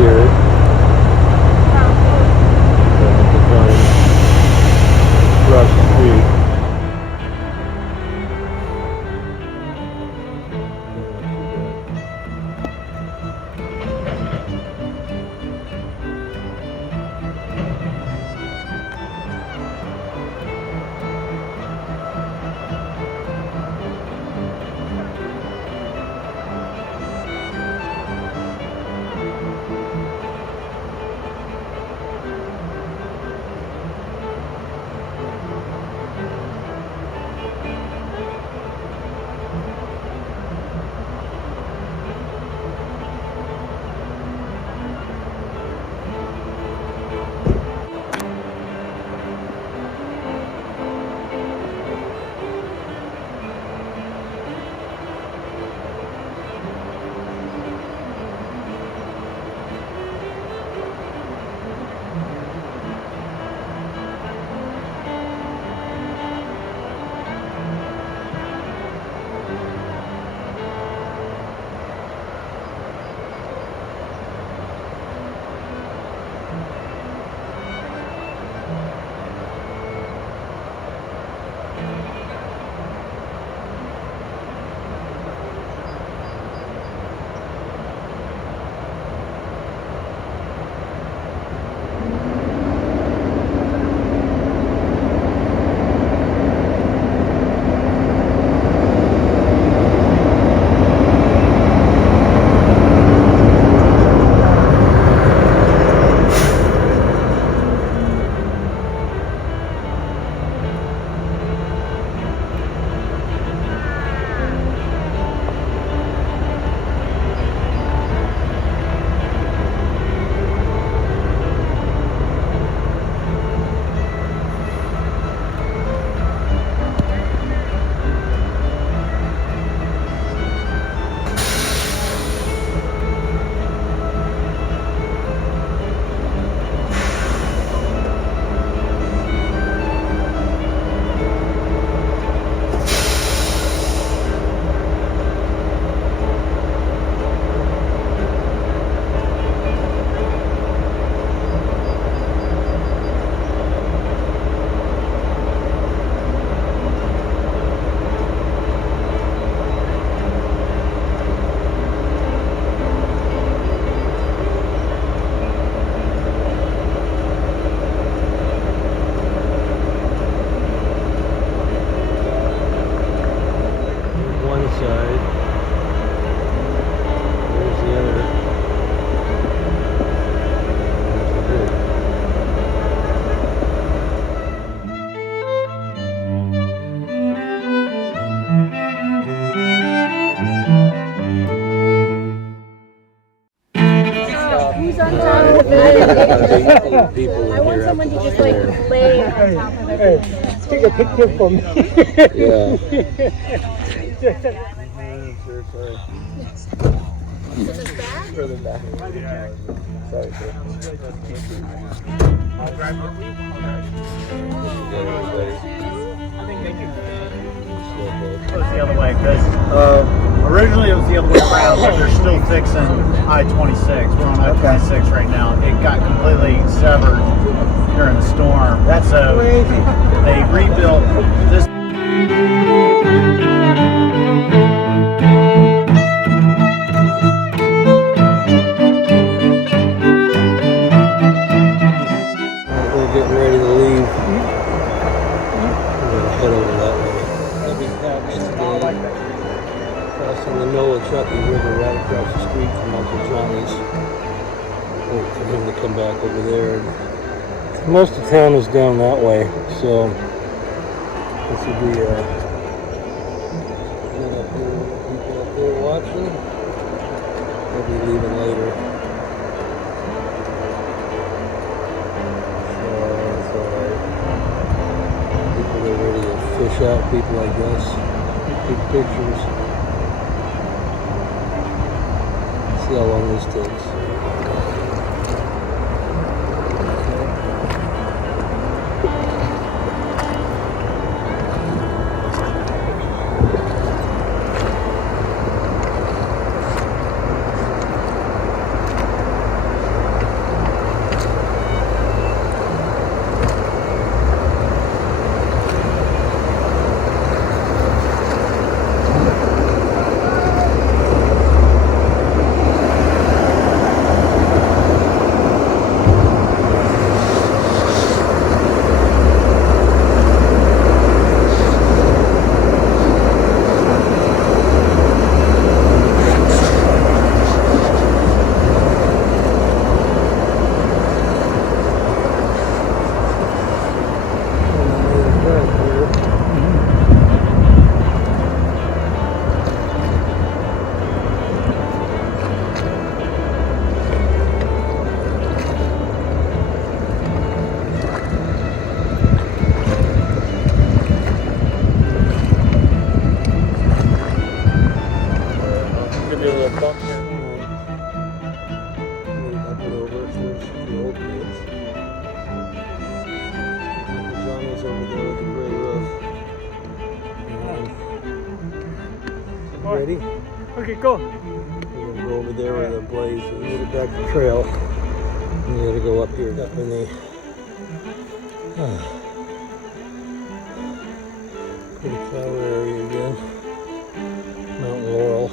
hear it. The vine across the street. I want someone to just like lay on top of it. Hey, take a picture for me. Yeah. Sure, sorry. Back? Further back. Sorry, sir. I think they can. It was the other way because originally it was the other way around, but they're still fixing I-26. We're on I-26 right now. It got completely severed during the storm. That's so crazy. They rebuilt this. We're getting ready to leave. We're gonna head over that way. Heavy packs today. Crossing the Nolichucky River right across the street from Uncle Johnny's. Wait for him to come back over there. Most of town is down that way, so this will be people up there watching. They'll be leaving later. People are ready to fish out people, I guess. Take pictures. See how long this takes. blaze over there with the gray roof. Ready? Okay, go. We're gonna go over there with the blaze and get it back to the trail. And you gotta go up here, up in the pretty flower area again. Mount Laurel.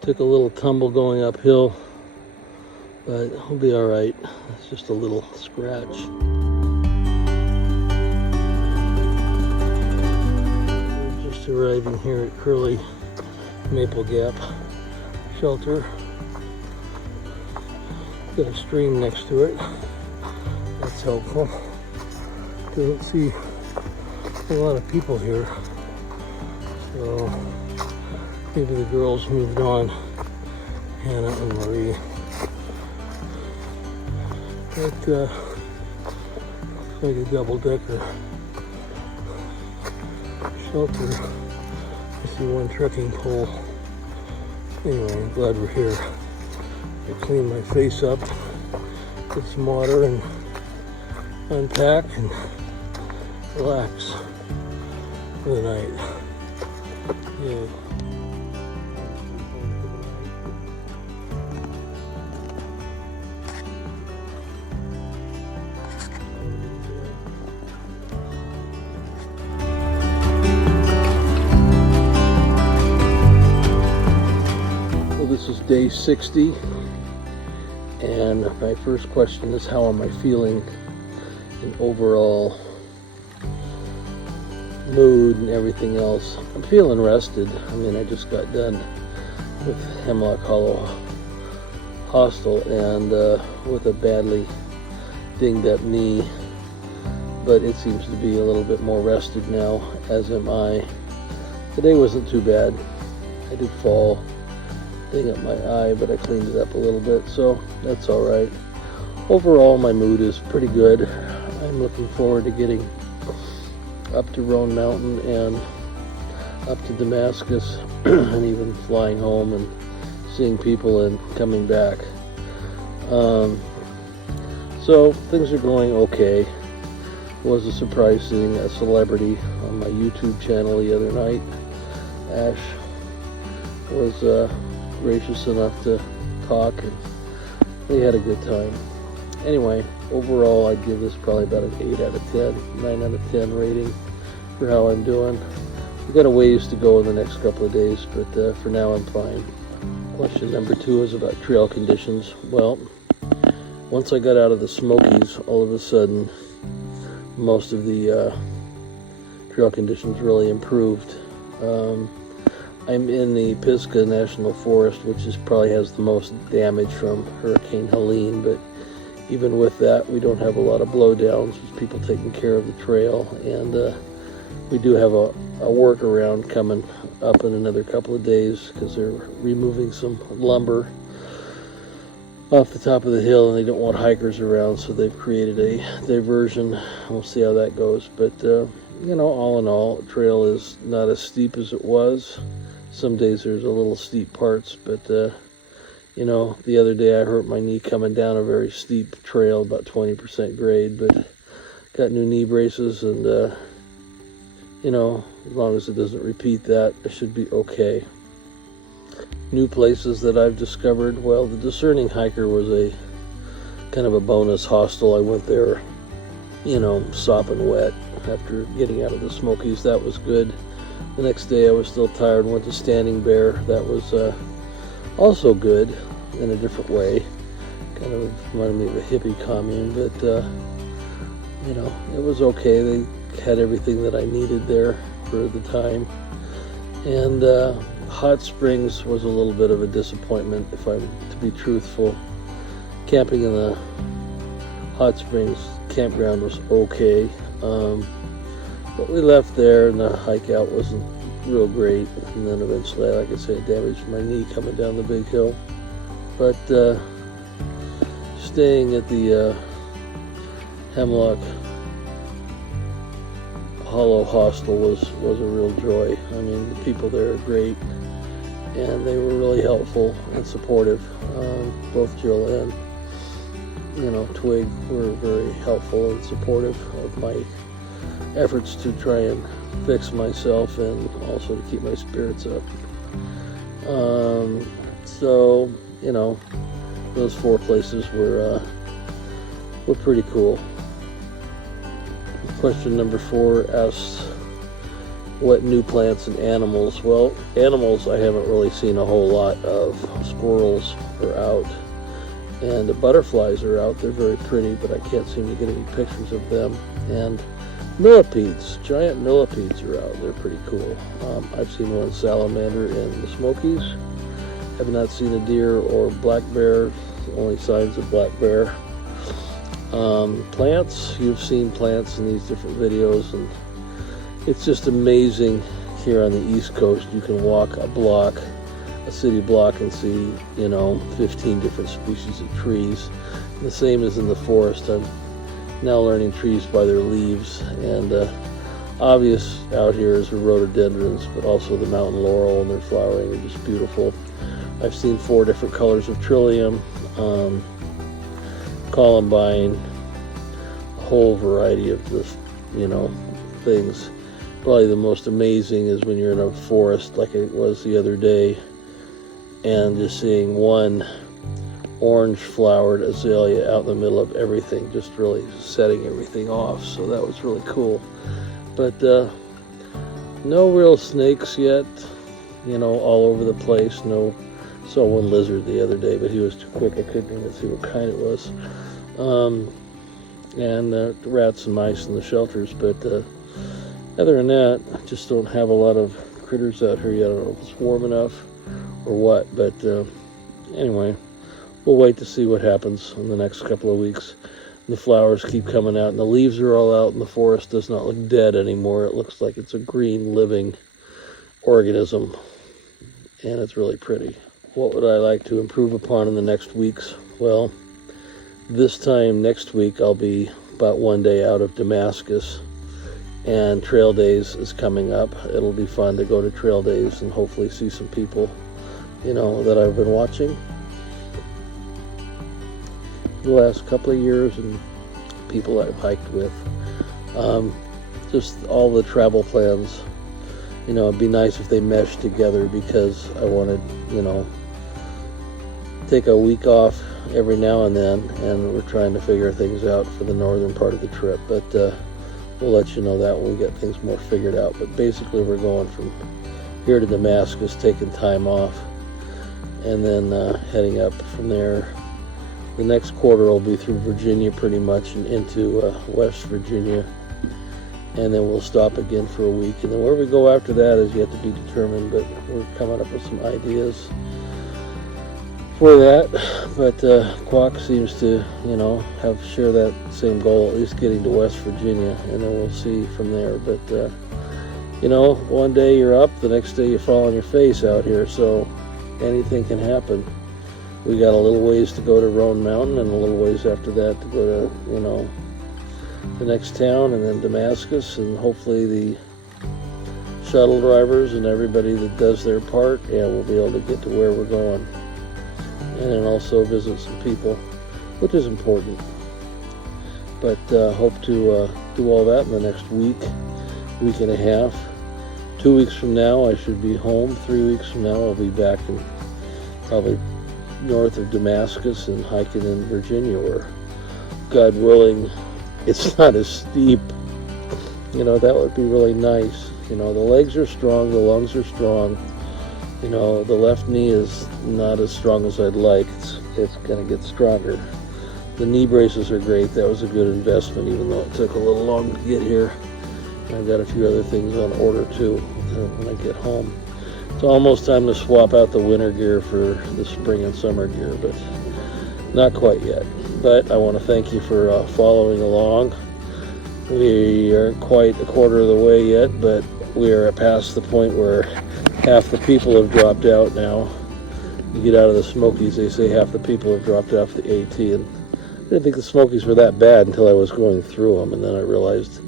Took a little tumble going uphill, but we'll be all right. It's just a little scratch. We're just arriving here at Curly Maple Gap Shelter. Got a stream next to it. That's helpful. Doesn't see a lot of people here, so maybe the girls moved on, Hannah and Marie. But like a double-decker shelter. I see one trekking pole. Anyway, I'm glad we're here. I clean my face up, get some water, and unpack and relax for the night. Yeah. This is day 60, and my first question is, how am I feeling in overall mood and everything else? I'm feeling rested. I mean, I just got done with Hemlock Hollow Hostel and with a badly dinged up knee, but it seems to be a little bit more rested now, as am I. Today wasn't too bad. I did fall, ding up my eye, but I cleaned it up a little bit, so that's all right. Overall, my mood is pretty good. I'm looking forward to getting up to Roan Mountain and up to Damascus and even flying home and seeing people and coming back. So things are going okay. It was a surprise seeing a celebrity on my YouTube channel the other night. Ash was gracious enough to talk, and we had a good time. Anyway, overall, I'd give this probably about an 8 out of 10, 9 out of 10 rating for how I'm doing. We've got a ways to go in the next couple of days, but for now I'm fine. Question number 2 is about trail conditions. Well, once I got out of the Smokies, all of a sudden, most of the trail conditions really improved. I'm in the Pisgah National Forest, which probably has the most damage from Hurricane Helene, but even with that, we don't have a lot of blowdowns. There's people taking care of the trail, and we do have a workaround coming up in another couple of days because they're removing some lumber off the top of the hill, and they don't want hikers around, so they've created a diversion. We'll see how that goes, but you know, all in all, the trail is not as steep as it was. Some days there's a little steep parts, but you know, the other day I hurt my knee coming down a very steep trail, about 20% grade, but got new knee braces, and you know, as long as it doesn't repeat that, it should be okay. New places that I've discovered, well, the Discerning Hiker was a kind of a bonus hostel. I went there, you know, sopping wet after getting out of the Smokies. That was good. The next day I was still tired, went to Standing Bear. That was also good in a different way. Kind of reminded me of a hippie commune, but you know, it was okay. They had everything that I needed there for the time. And Hot Springs was a little bit of a disappointment, if I'm to be truthful. Camping in the Hot Springs campground was okay. But we left there, and the hike out wasn't real great. And then eventually, like I said, damaged my knee coming down the big hill. But staying at the Hemlock Hollow Hostel was a real joy. I mean, the people there are great, and they were really helpful and supportive. Both Jill and Twig were very helpful and supportive of my efforts to try and fix myself and also to keep my spirits up. So those 4 places were pretty cool. Question number 4 asks, what new plants and animals? Well, animals I haven't really seen a whole lot of. Squirrels are out, and the butterflies are out. They're very pretty, but I can't seem to get any pictures of them. And millipedes, giant millipedes are out. They're pretty cool. I've seen one salamander in the Smokies. Have not seen a deer or black bear. Only signs of black bear. Plants, you've seen plants in these different videos, and it's just amazing here on the East Coast. You can walk a city block, and see 15 different species of trees. And the same as in the forest. I'm now learning trees by their leaves, and obvious out here is the rhododendrons, but also the mountain laurel, and their flowering are just beautiful. I've seen 4 different colors of trillium, columbine, a whole variety of this, things. Probably the most amazing is when you're in a forest like it was the other day, and just seeing one orange flowered azalea out in the middle of everything, just really setting everything off. So that was really cool. But no real snakes yet, all over the place. Saw one lizard the other day, but he was too quick. I couldn't even see what kind it was. And rats and mice in the shelters. But other than that, I just don't have a lot of critters out here yet. I don't know if it's warm enough or what. But anyway, we'll wait to see what happens in the next couple of weeks. The flowers keep coming out, and the leaves are all out, and the forest does not look dead anymore. It looks like it's a green, living organism, and it's really pretty. What would I like to improve upon in the next weeks? Well, this time next week I'll be about 1 day out of Damascus, and Trail Days is coming up. It'll be fun to go to Trail Days and hopefully see some people, that I've been watching the last couple of years, and people I've hiked with. Just all the travel plans, it'd be nice if they meshed together, because I wanted, take a week off every now and then, and we're trying to figure things out for the northern part of the trip. But we'll let you know that when we get things more figured out. But basically we're going from here to Damascus, taking time off, and then heading up from there. The next quarter will be through Virginia pretty much, and into West Virginia, and then we'll stop again for a week. And then where we go after that is yet to be determined, but we're coming up with some ideas for that. But Quack seems to share that same goal, at least getting to West Virginia, and then we'll see from there. But one day you're up, the next day you fall on your face out here, so anything can happen. We got a little ways to go to Roan Mountain, and a little ways after that to go to the next town, and then Damascus, and hopefully the shuttle drivers and everybody that does their part, we'll be able to get to where we're going, and then also visit some people, which is important. But hope to do all that in the next week and a half. 2 weeks from now I should be home. 3 weeks from now I'll be back in probably north of Damascus and hiking in Virginia, where, God willing, it's not as steep. That would be really nice. The legs are strong, the lungs are strong. The left knee is not as strong as I'd like. It's going to get stronger. The knee braces are great. That was a good investment, even though it took a little long to get here. I've got a few other things on order too when I get home. It's almost time to swap out the winter gear for the spring and summer gear, but not quite yet. But I want to thank you for following along. We aren't quite a quarter of the way yet, but we are past the point where half the people have dropped out now. You get out of the Smokies, they say half the people have dropped off the AT, and I didn't think the Smokies were that bad until I was going through them, and then I realized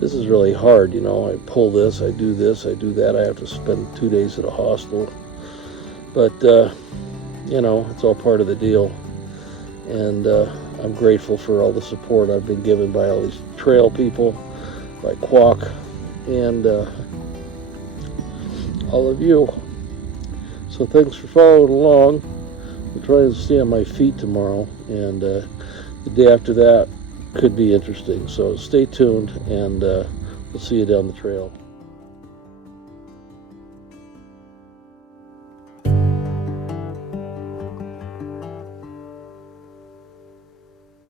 this is really hard, you know. I pull this, I do this, I do that. I have to spend 2 days at a hostel. But, you know, it's all part of the deal. And I'm grateful for all the support I've been given by all these trail people, by Quack, and all of you. So thanks for following along. I'm trying to stay on my feet tomorrow, and the day after that could be interesting. So stay tuned, and we'll see you down the trail.